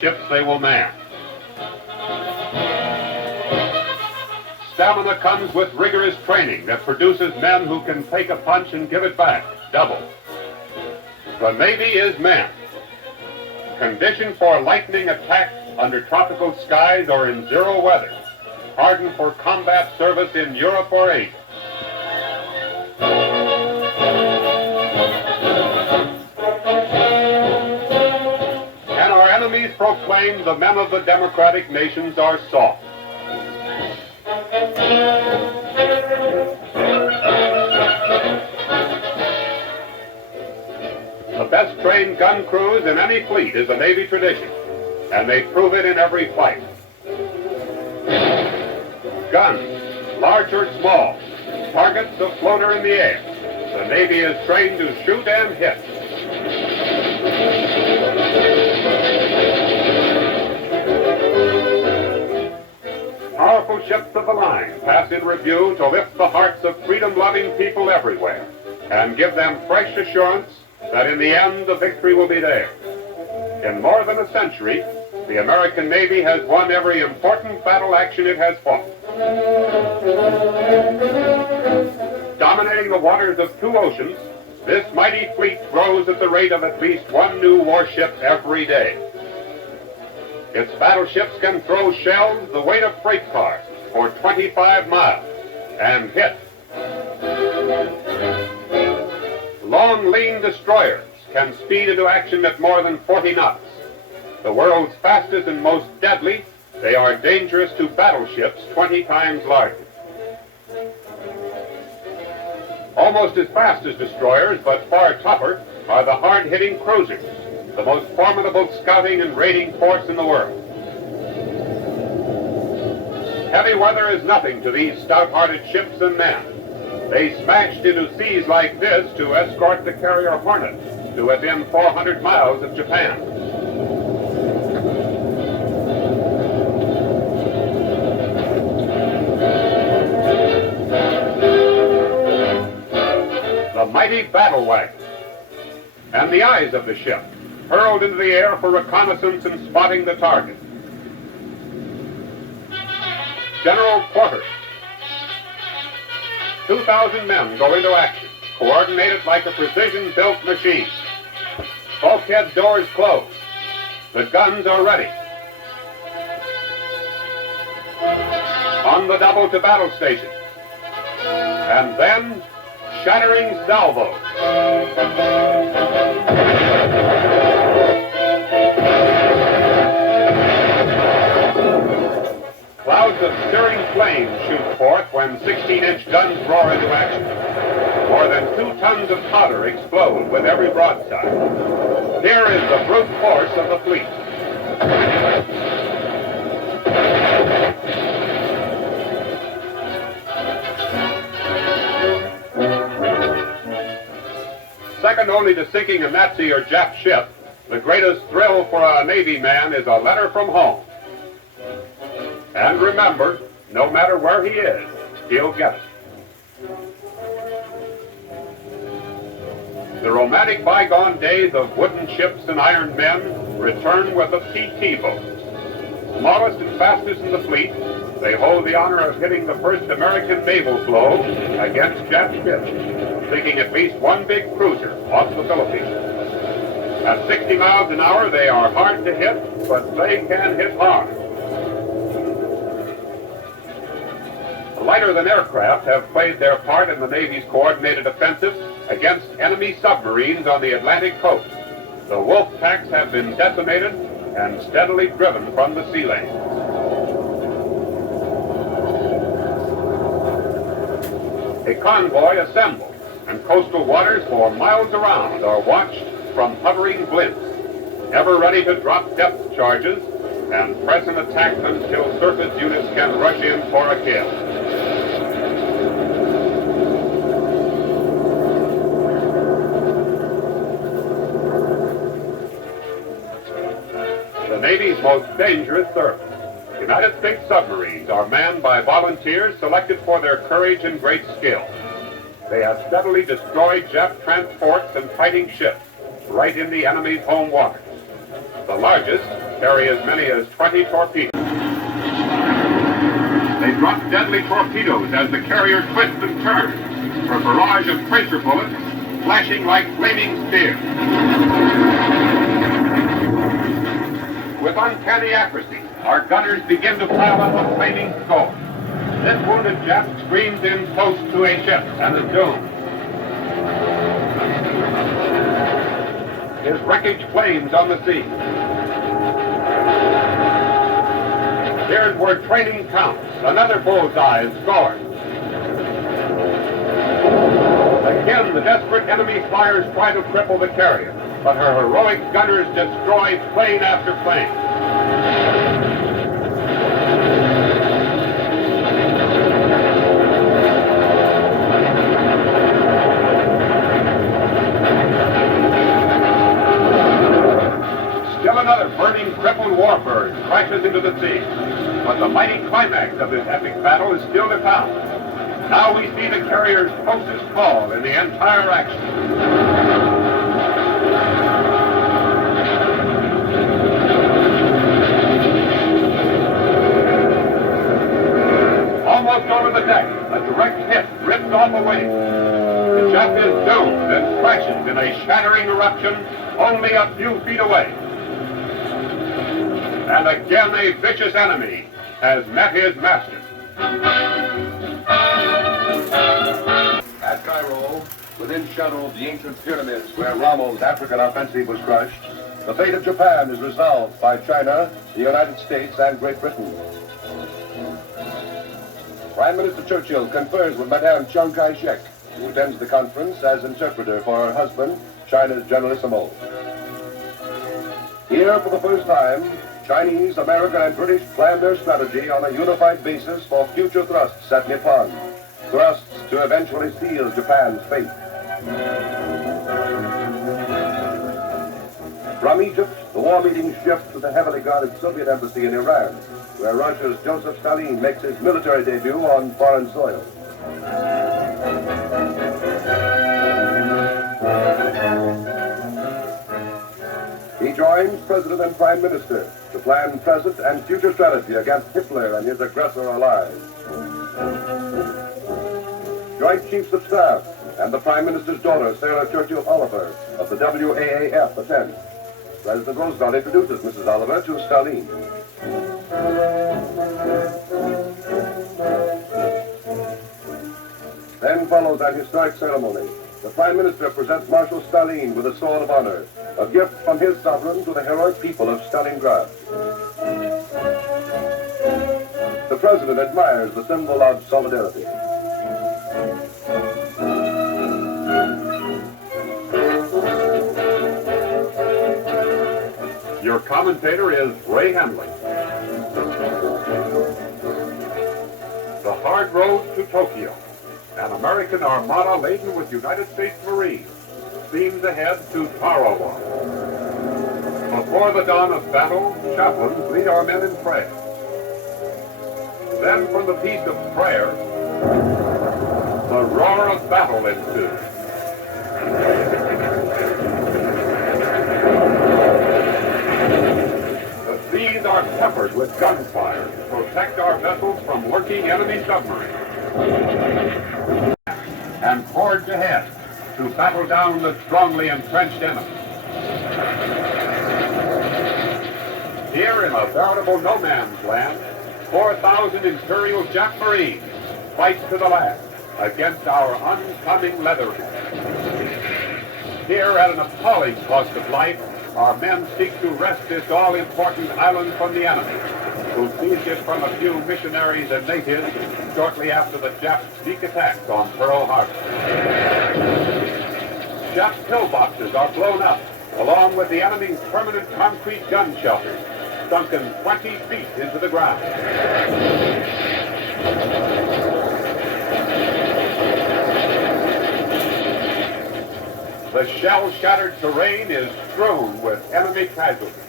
ships they will man. Stamina comes with rigorous training that produces men who can take a punch and give it back, double. The Navy is men, conditioned for lightning attacks under tropical skies or in zero weather, hardened for combat service in Europe or Asia. And our enemies proclaim the men of the democratic nations are soft. The best trained gun crews in any fleet is a Navy tradition, and they prove it in every fight. Guns, large or small, targets afloat or in the air, the Navy is trained to shoot and hit. Powerful ships of the line pass in review to lift the hearts of freedom-loving people everywhere and give them fresh assurance that in the end the victory will be theirs. In more than a century, the American Navy has won every important battle action it has fought. Dominating the waters of two oceans, this mighty fleet grows at the rate of at least one new warship every day. Its battleships can throw shells the weight of freight cars for 25 miles and hit. Long, lean destroyers can speed into action at more than 40 knots. The world's fastest and most deadly, they are dangerous to battleships 20 times larger. Almost as fast as destroyers, but far tougher, are the hard-hitting cruisers, the most formidable scouting and raiding force in the world. Heavy weather is nothing to these stout-hearted ships and men. They smashed into seas like this to escort the carrier Hornet to within 400 miles of Japan. The mighty battle wagon and the eyes of the ship hurled into the air for reconnaissance and spotting the target. General quarters. 2,000 men go into action, coordinated like a precision-built machine. Bulkhead doors closed. The guns are ready. On the double to battle station. And then, shattering salvos. Clouds of searing flames shoot forth when 16-inch guns roar into action. More than 2 tons of powder explode with every broadside. Here is the brute force of the fleet. Second only to sinking a Nazi or Jap ship, the greatest thrill for a Navy man is a letter from home. And remember, no matter where he is, he'll get it. The romantic bygone days of wooden ships and iron men return with the PT boats. Smallest and fastest in the fleet, they hold the honor of hitting the first American naval blow against Jap ships, sinking at least one big cruiser off the Philippines. At 60 miles an hour, they are hard to hit, but they can hit hard. Lighter-than aircraft have played their part in the Navy's coordinated offensive against enemy submarines on the Atlantic coast. The wolf packs have been decimated and steadily driven from the sea lanes. A convoy assembles, and coastal waters for miles around are watched from hovering blimps, ever ready to drop depth charges and press an attack until surface units can rush in for a kill. The Navy's most dangerous service. United States submarines are manned by volunteers selected for their courage and great skill. They have steadily destroyed Jap transports and fighting ships right in the enemy's home waters. The largest, carry as many as 20 torpedoes. They drop deadly torpedoes as the carrier twists and turns for a barrage of tracer bullets flashing like flaming spears. With uncanny accuracy, our gunners begin to pile up a flaming score. This wounded Jap screams in close to a ship and is doomed. His wreckage flames on the sea. Here's where training counts. Another bullseye is scored. Again, the desperate enemy flyers try to cripple the carrier, but her heroic gunners destroy plane after plane. Still another burning, crippled warbird crashes into the sea. But the mighty climax of this epic battle is still to come. Now we see the carrier's closest call in the entire action. Almost over the deck, a direct hit rips off a wing. The Jap is doomed and crashes in a shattering eruption only a few feet away. And again a vicious enemy has met his master. At Cairo, within shadow of the ancient pyramids where Rommel's African offensive was crushed, the fate of Japan is resolved by China, the United States, and Great Britain. Prime Minister Churchill confers with Madame Chiang Kai-shek, who attends the conference as interpreter for her husband, China's Generalissimo. Here, for the first time, Chinese, American, and British plan their strategy on a unified basis for future thrusts at Nippon, thrusts to eventually seal Japan's fate. From Egypt, the war meetings shift to the heavily guarded Soviet embassy in Iran, where Russia's Joseph Stalin makes his military debut on foreign soil. He joins President and Prime Minister to plan present and future strategy against Hitler and his aggressor allies. Joint Chiefs of Staff and the Prime Minister's daughter, Sarah Churchill Oliver, of the WAAF, attend. President Roosevelt introduces Mrs. Oliver to Stalin. Then follows an historic ceremony. The Prime Minister presents Marshal Stalin with a Sword of Honor, a gift from his sovereign to the heroic people of Stalingrad. The President admires the symbol of solidarity. Your commentator is Ray Hamlin. The hard road to Tokyo. An American armada laden with United States Marines steams ahead to Tarawa. Before the dawn of battle, chaplains lead our men in prayer. Then from the peace of prayer, the roar of battle ensues. The seas are peppered with gunfire to protect our vessels from lurking enemy submarines. And forge ahead to battle down the strongly entrenched enemy. Here in a veritable no man's land, 4,000 Imperial Jap Marines fight to the last against our oncoming Leatherhead. Here at an appalling cost of life, our men seek to wrest this all-important island from the enemy, who seized it from a few missionaries and natives shortly after the Jap sneak attacks on Pearl Harbor. Jap pillboxes are blown up, along with the enemy's permanent concrete gun shelters, sunken 20 feet into the ground. The shell-shattered terrain is strewn with enemy casualties.